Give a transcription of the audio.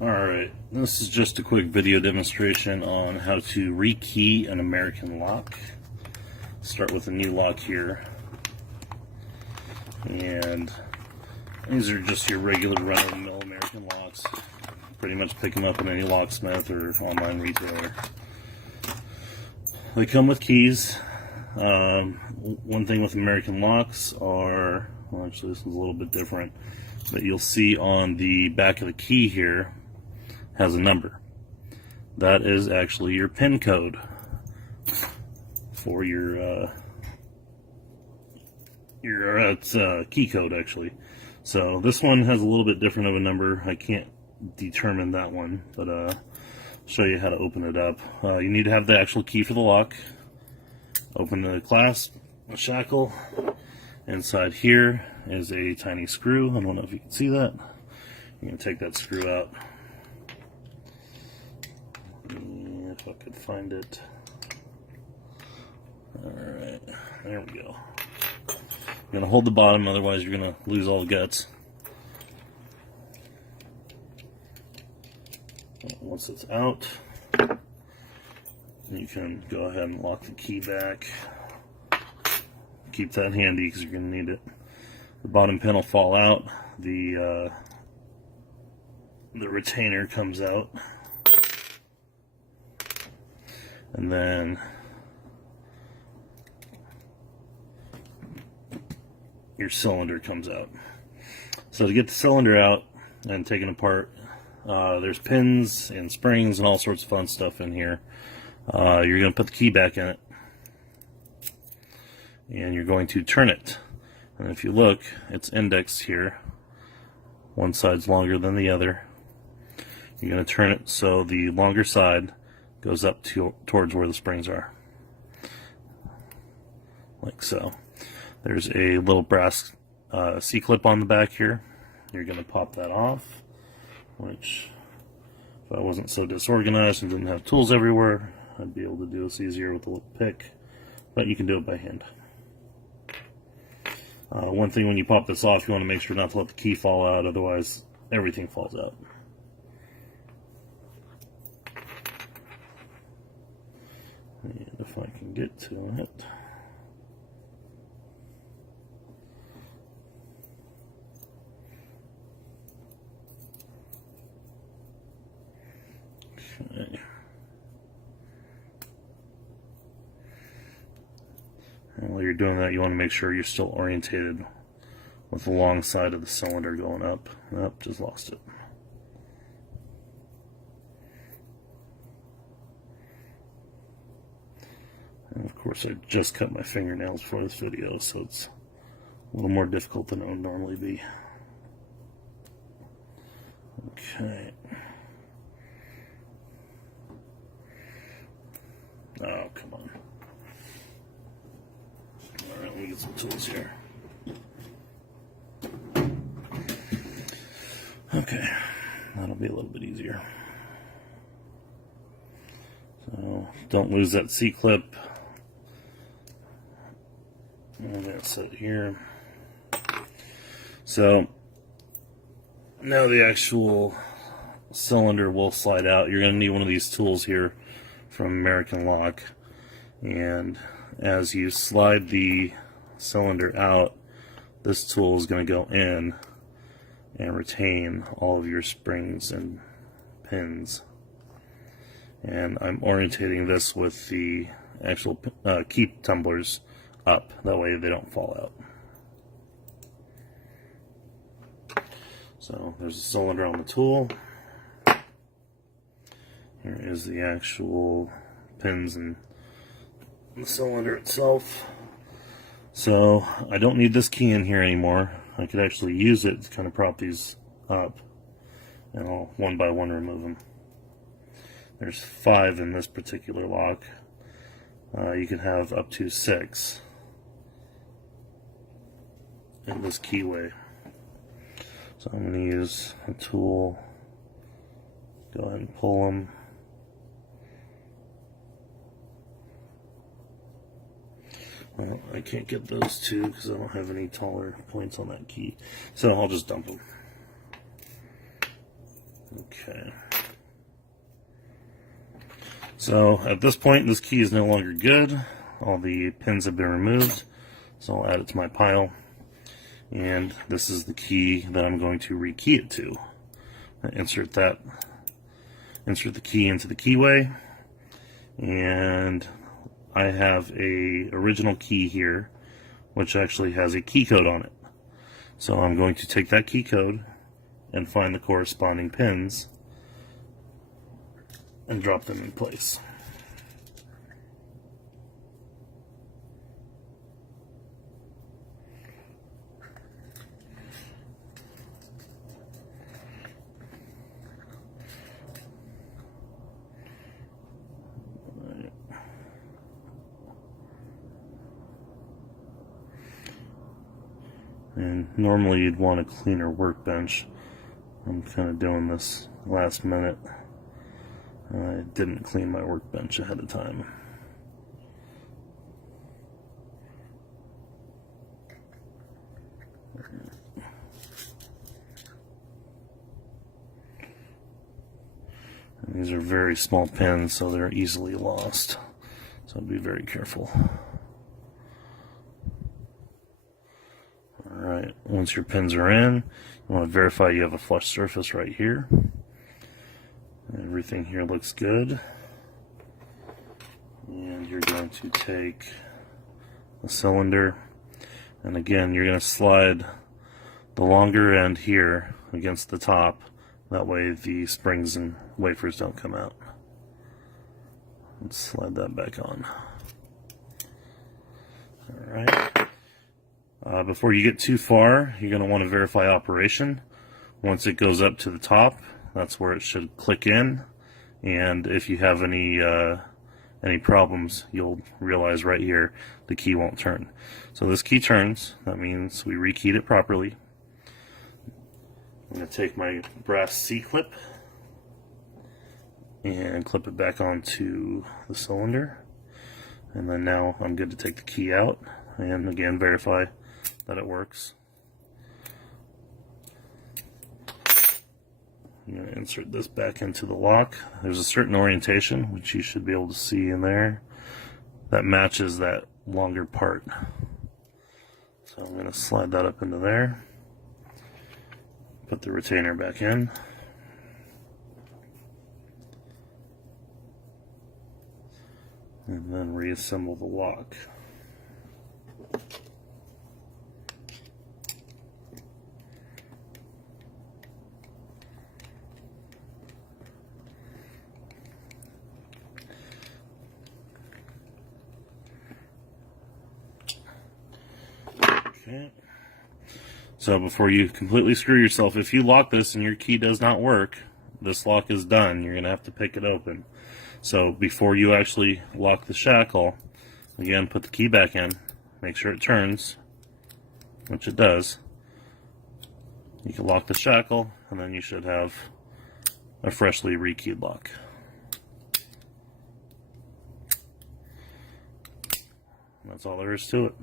Alright, this is just a quick video demonstration on how to rekey an American lock. Start with a new lock here. And these are just your regular run-of-the-mill American locks. Pretty much pick them up in any locksmith or online retailer. They come with keys. One thing with American locks are, well, actually this is a little bit different, but you'll see on the back of the key here has a number. That is actually your PIN code for your key code actually. So this one has a little bit different of a number. I can't determine that one, but I'll show you how to open it up. You need to have the actual key for the lock. Open the clasp, a shackle. Inside here is a tiny screw. I don't know if you can see that. You're going to take that screw out. And if I could find it. Alright, there we go. I'm going to hold the bottom, otherwise you're going to lose all the guts. Once it's out, you can go ahead and lock the key back. Keep that handy because you're going to need it. The bottom pin will fall out. The retainer comes out. And then your cylinder comes out. So to get the cylinder out and taken apart, there's pins and springs and all sorts of fun stuff in here. You're going to put the key back in it, and you're going to turn it. And if you look, it's indexed here. One side's longer than the other. You're going to turn it so the longer side goes up towards where the springs are, like so. There's a little brass C-clip on the back here. You're going to pop that off, which, if I wasn't so disorganized and didn't have tools everywhere, I'd be able to do this easier with a little pick, but you can do it by hand. One thing when you pop this off, you want to make sure not to let the key fall out, otherwise everything falls out. And if I can get to it. Okay. And while you're doing that, you want to make sure you're still orientated with the long side of the cylinder going up. Oh, just lost it. And of course, I just cut my fingernails for this video, so it's a little more difficult than it would normally be. Okay. Oh, come on. Alright, let me get some tools here. Okay, that'll be a little bit easier. So, don't lose that C-clip. I'm going to set it here. So, now the actual cylinder will slide out. You're going to need one of these tools here from American Lock, and as you slide the cylinder out, this tool is going to go in and retain all of your springs and pins. And I'm orientating this with the actual key tumblers up, that way they don't fall out. So there's a cylinder on the tool. Here is the actual pins and the cylinder itself. So I don't need this key in here anymore. I could actually use it to kind of prop these up, and I'll one by one remove them. There's 5 in this particular lock. You can have up to 6 in this keyway. So I'm going to use a tool, go ahead and pull them. Well, I can't get those two because I don't have any taller points on that key, so I'll just dump them. Okay. So at this point, this key is no longer good. All the pins have been removed. So I'll add it to my pile. And this is the key that I'm going to rekey it to. Insert the key into the keyway. And I have a original key here, which actually has a key code on it. So I'm going to take that key code and find the corresponding pins and drop them in place. And normally you'd want a cleaner workbench. I'm kind of doing this last minute. I didn't clean my workbench ahead of time. And these are very small pins, so they're easily lost. So be very careful. Alright, once your pins are in, you want to verify you have a flush surface right here. Everything here looks good. And you're going to take the cylinder, and again you're going to slide the longer end here against the top. That way the springs and wafers don't come out. Let's slide that back on. Alright. Before you get too far, you're going to want to verify operation. Once it goes up to the top, that's where it should click in. And if you have any problems, you'll realize right here the key won't turn. So this key turns. That means we rekeyed it properly. I'm going to take my brass C-clip and clip it back onto the cylinder. And then now I'm good to take the key out and again verify that it works. I'm going to insert this back into the lock. There's a certain orientation, which you should be able to see in there, that matches that longer part. So I'm going to slide that up into there. Put the retainer back in. And then reassemble the lock. Okay. So before you completely screw yourself, if you lock this and your key does not work, this lock is done. You're going to have to pick it open. So before you actually lock the shackle, again, put the key back in, make sure it turns, which it does. You can lock the shackle, and then you should have a freshly rekeyed lock. That's all there is to it.